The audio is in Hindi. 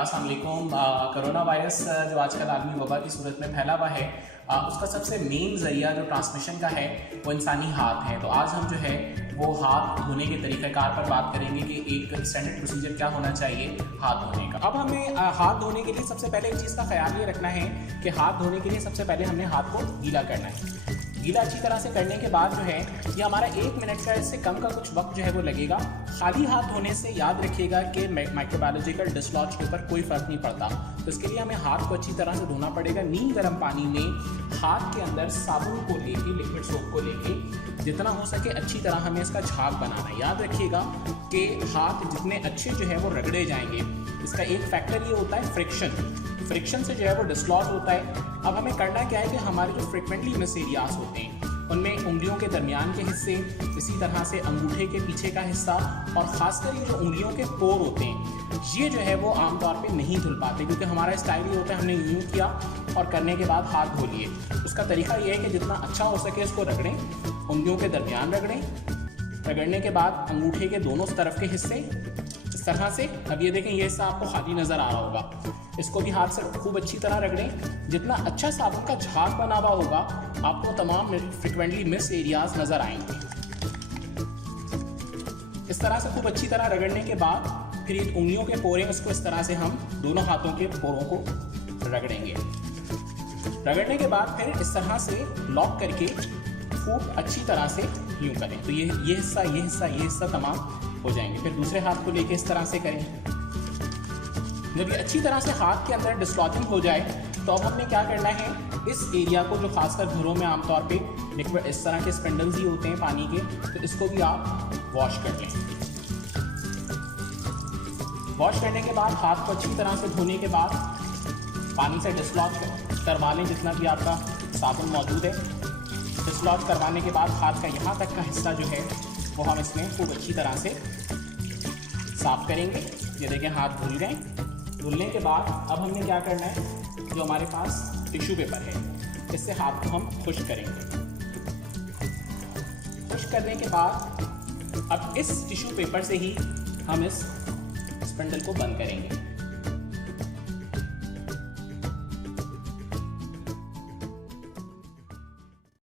अस्सलाम वालेकुम। कोरोना वायरस जो आजकल आलमी वबा की सूरत में फैला हुआ है, उसका सबसे मेन ज़रिया जो ट्रांसमिशन का है वो इंसानी हाथ है। तो आज हम जो है वो हाथ धोने के तरीक़ाकार पर बात करेंगे कि एक स्टैंडर्ड प्रोसीजर क्या होना चाहिए हाथ धोने का। अब हमें हाथ धोने के लिए सबसे पहले एक चीज़ का ख्याल ये रखना है कि हाथ धोने के लिए सबसे पहले हमने हाथ को गीला करना है। गीला अच्छी तरह से करने के बाद जो है ये हमारा 1 मिनट का इससे कम का कुछ वक्त जो है वो लगेगा। खाली हाथ धोने से याद रखिएगा कि माइक्रोबायोलॉजिकल डिसलॉज के ऊपर कोई फ़र्क नहीं पड़ता। तो इसके लिए हमें हाथ को अच्छी तरह से धोना पड़ेगा। नीम गर्म पानी में हाथ के अंदर साबुन को लेके, लिक्विड सोप को लेके जितना हो सके अच्छी तरह हमें इसका झाग बनाना है। याद रखिएगा कि हाथ जितने अच्छे जो है वो रगड़े जाएंगे। इसका एक फैक्टर ये होता है फ्रिक्शन से जो है वो डिसलॉज होता है। अब हमें करना क्या है कि हमारे जो फ्रिक्वेंटली मिस एरियाज होते हैं उनमें उंगलियों के दरमियान के हिस्से, इसी तरह से अंगूठे के पीछे का हिस्सा और ख़ासकर ये जो उंगलियों के पोर होते हैं ये जो है वो आमतौर पे नहीं धुल पाते, क्योंकि हमारा स्टाइल ये होता है हमने यूँ किया और करने के बाद हाथ धो लिए। उसका तरीका ये है कि जितना अच्छा हो सके इसको रगड़ें, उंगलियों के दरमियान रगड़ें। रगड़ने के बाद अंगूठे के दोनों तरफ के हिस्से इस तरह से, अब ये देखें ये हिस्सा आपको खाली नज़र आ रहा होगा, इसको भी हाथ से खूब अच्छी तरह रगड़ें। जितना अच्छा साबुन का झाग बना हुआ होगा आपको तमाम फ्रिक्वेंटली मिस एरियाज नज़र आएंगे। इस तरह से खूब अच्छी तरह रगड़ने के बाद फिर ये उंगलियों के पोरे उसको इस तरह से हम दोनों हाथों के पोरों को रगड़ेंगे। रगड़ने के बाद फिर इस तरह से लॉक करके खूब अच्छी तरह से यूँ करें तो ये हिस्सा तमाम हो जाएंगे। फिर दूसरे हाथ को लेके इस तरह से करें। जब ये अच्छी तरह से हाथ के अंदर डिसलॉजिंग हो जाए तो अब हमने क्या करना है, इस एरिया को जो खासकर घरों में आमतौर पे लिक्विड इस तरह के स्पिंडल्स ही होते हैं पानी के, तो इसको भी आप वॉश कर लें। वॉश करने के बाद हाथ को अच्छी तरह से धोने के बाद पानी से डिसलॉज करवा लें जितना भी आपका साबुन मौजूद है। डिसलॉज करवाने के बाद हाथ का यहाँ तक का हिस्सा जो है वो हम इसमें खूब अच्छी तरह से साफ़ करेंगे। ये देखें हाथ धुल गए। धुलने के बाद अब हमने क्या करना है, जो हमारे पास टिश्यू पेपर है इससे हाथ को हम खुश्क करेंगे। खुश्क करने के बाद अब इस टिश्यू पेपर से ही हम इस स्पंडल को बंद करेंगे।